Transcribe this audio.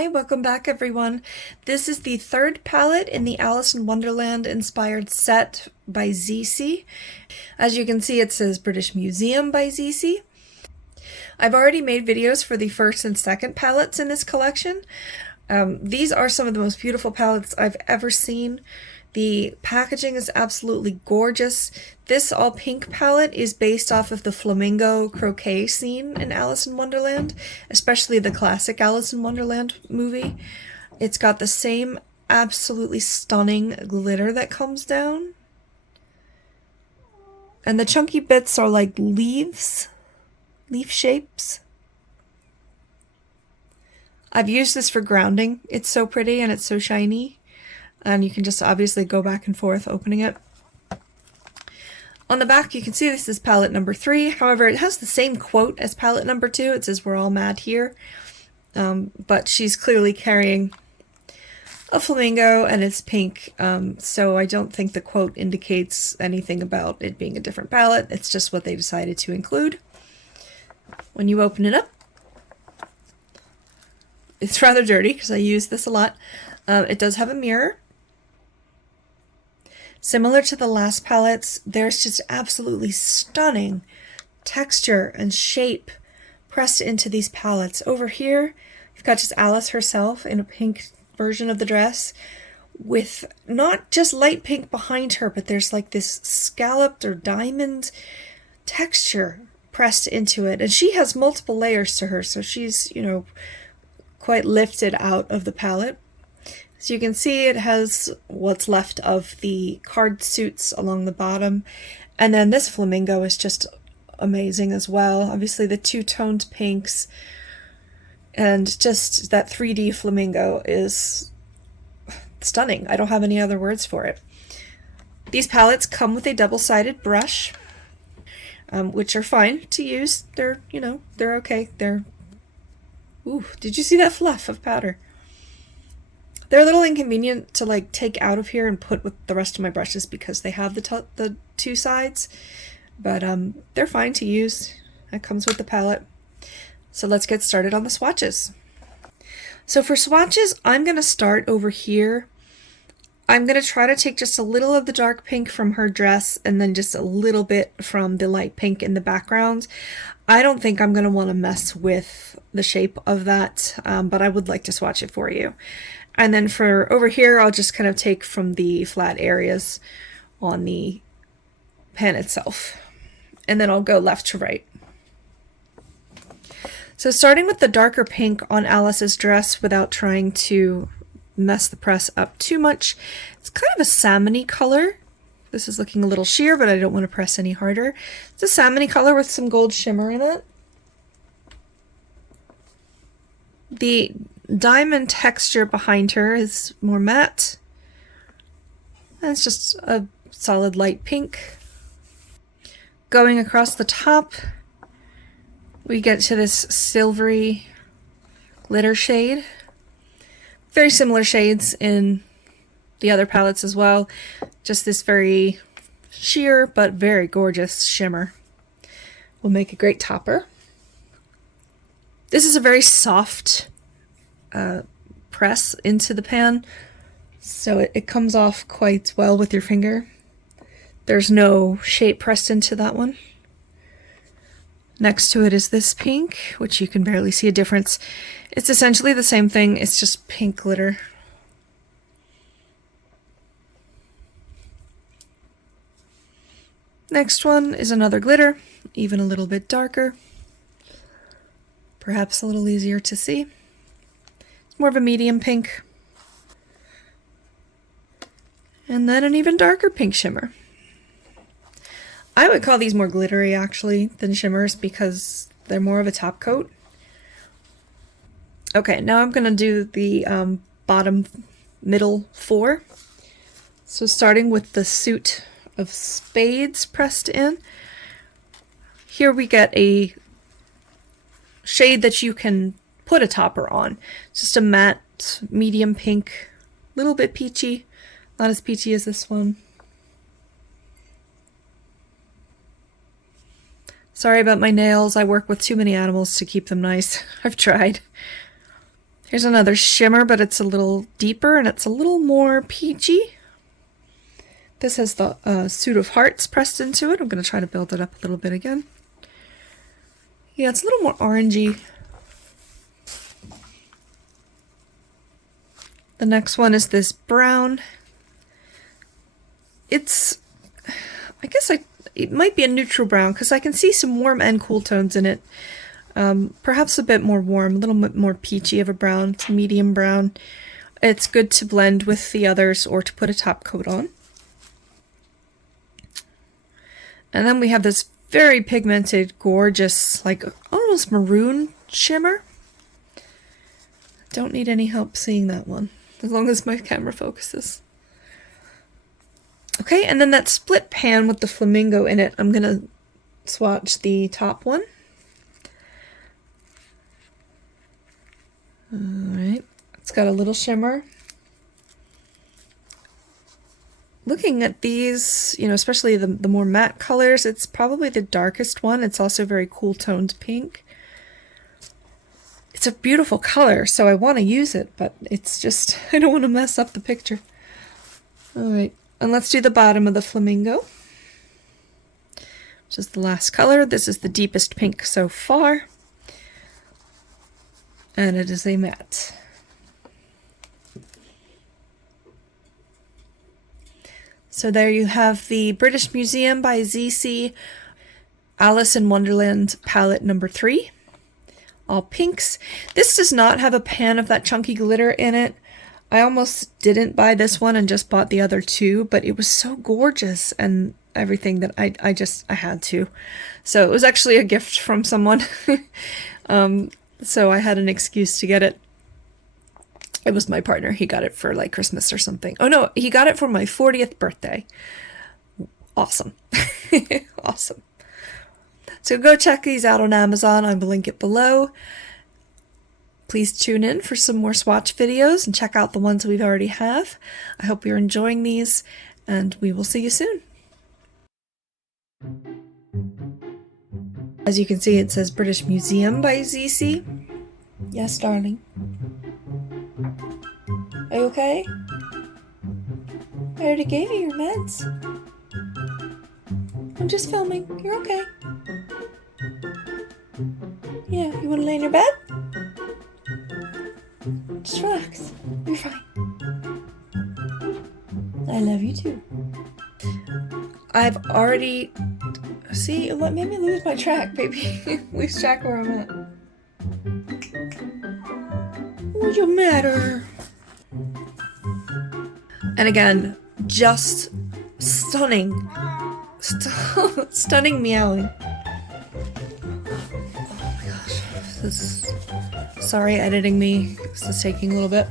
Hi, welcome back everyone. This is the third palette in the Alice in Wonderland inspired set by Zeesea. As you can see, it says British Museum by Zeesea. I've already made videos for the first and second palettes in this collection. These are some of the most beautiful palettes I've ever seen. The packaging is absolutely gorgeous. This all pink palette is based off of the flamingo croquet scene in Alice in Wonderland, especially the classic Alice in Wonderland movie. It's got the same absolutely stunning glitter that comes down. And the chunky bits are like leaves, leaf shapes. I've used this for grounding. It's so pretty and it's so shiny. And you can just obviously go back and forth opening it. On the back you can see this is palette number 3. However, it has the same quote as palette number 2. It says "We're all mad here." But she's clearly carrying a flamingo and it's pink. So I don't think the quote indicates anything about it being a different palette. It's just what they decided to include. When you open it up, it's rather dirty because I use this a lot. It does have a mirror. Similar to the last palettes, there's just absolutely stunning texture and shape pressed into these palettes. Over here, you've got just Alice herself in a pink version of the dress with not just light pink behind her, but there's like this scalloped or diamond texture pressed into it. And she has multiple layers to her, so she's, you know, quite lifted out of the palette. As you can see, it has what's left of the card suits along the bottom. And then this flamingo is just amazing as well. Obviously the two-toned pinks and just that 3D flamingo is stunning. I don't have any other words for it. These palettes come with a double-sided brush, which are fine to use. They're, you know, they're okay. Ooh, did you see that fluff of powder? They're a little inconvenient to like take out of here and put with the rest of my brushes because they have the two sides, but they're fine to use. That comes with the palette. So let's get started on the swatches. So for swatches, I'm going to start over here. I'm going to try to take just a little of the dark pink from her dress and then just a little bit from the light pink in the background. I don't think I'm going to want to mess with the shape of that, but I would like to swatch it for you. And then for over here, I'll just kind of take from the flat areas on the pan itself. And then I'll go left to right. So starting with the darker pink on Alice's dress without trying to mess the press up too much. It's kind of a salmon-y color. This is looking a little sheer, but I don't want to press any harder. It's a salmon-y color with some gold shimmer in it. The diamond texture behind her is more matte. And it's just a solid light pink. Going across the top, we get to this silvery glitter shade. Very similar shades in the other palettes as well. Just this very sheer but very gorgeous shimmer. Will make a great topper. This is a very soft press into the pan, so it comes off quite well with your finger. There's no shape pressed into that one. Next to it is this pink, which you can barely see a difference. It's essentially the same thing, it's just pink glitter. Next one is another glitter, even a little bit darker. Perhaps a little easier to see. It's more of a medium pink. And then an even darker pink shimmer. I would call these more glittery actually than shimmers because they're more of a top coat. Okay, now I'm going to do the bottom middle 4. So starting with the suit of spades pressed in. Here we get a shade that you can put a topper on. It's just a matte medium pink, little bit peachy, not as peachy as this one. Sorry about my nails, I work with too many animals to keep them nice. I've tried. Here's another shimmer, but it's a little deeper and it's a little more peachy. This has the suit of hearts pressed into it. I'm going to try to build it up a little bit again. Yeah, it's a little more orangey. The next one is this brown. It's, I guess it might be a neutral brown because I can see some warm and cool tones in it. Perhaps a bit more warm, a little bit more peachy of a brown. It's a medium brown. It's good to blend with the others or to put a top coat on. And then we have this very pigmented, gorgeous, like almost maroon shimmer. Don't need any help seeing that one, as long as my camera focuses. Okay, and then that split pan with the flamingo in it, I'm gonna swatch the top one. Alright, it's got a little shimmer. Looking at these, you know, especially the more matte colors, it's probably the darkest one. It's also very cool toned pink. It's a beautiful color, so I want to use it, but it's just, I don't want to mess up the picture. Alright, and let's do the bottom of the flamingo, which is the last color. This is the deepest pink so far, and it is a matte. So there you have the British Museum by Zeesea Alice in Wonderland palette number 3. All pinks. This does not have a pan of that chunky glitter in it. I almost didn't buy this one and just bought the other two, but it was so gorgeous and everything that I had to. So it was actually a gift from someone. So I had an excuse to get it. It was my partner. He got it for like Christmas or something. Oh no, he got it for my 40th birthday. Awesome. Awesome. So go check these out on Amazon. I will link it below. Please tune in for some more swatch videos and check out the ones we already have. I hope you're enjoying these, and we will see you soon. As you can see, it says British Museum by Zeesea. Yes, darling. Are you okay? I already gave you your meds. I'm just filming. You're okay. Yeah, you want to lay in your bed? Just relax. You're fine. I love you too. I've already... See, what made me lose my track, baby? Lose track where I'm at. What's the matter? And again, just stunning. Stunning meowing. Oh my gosh. Sorry, editing me. This is taking a little bit.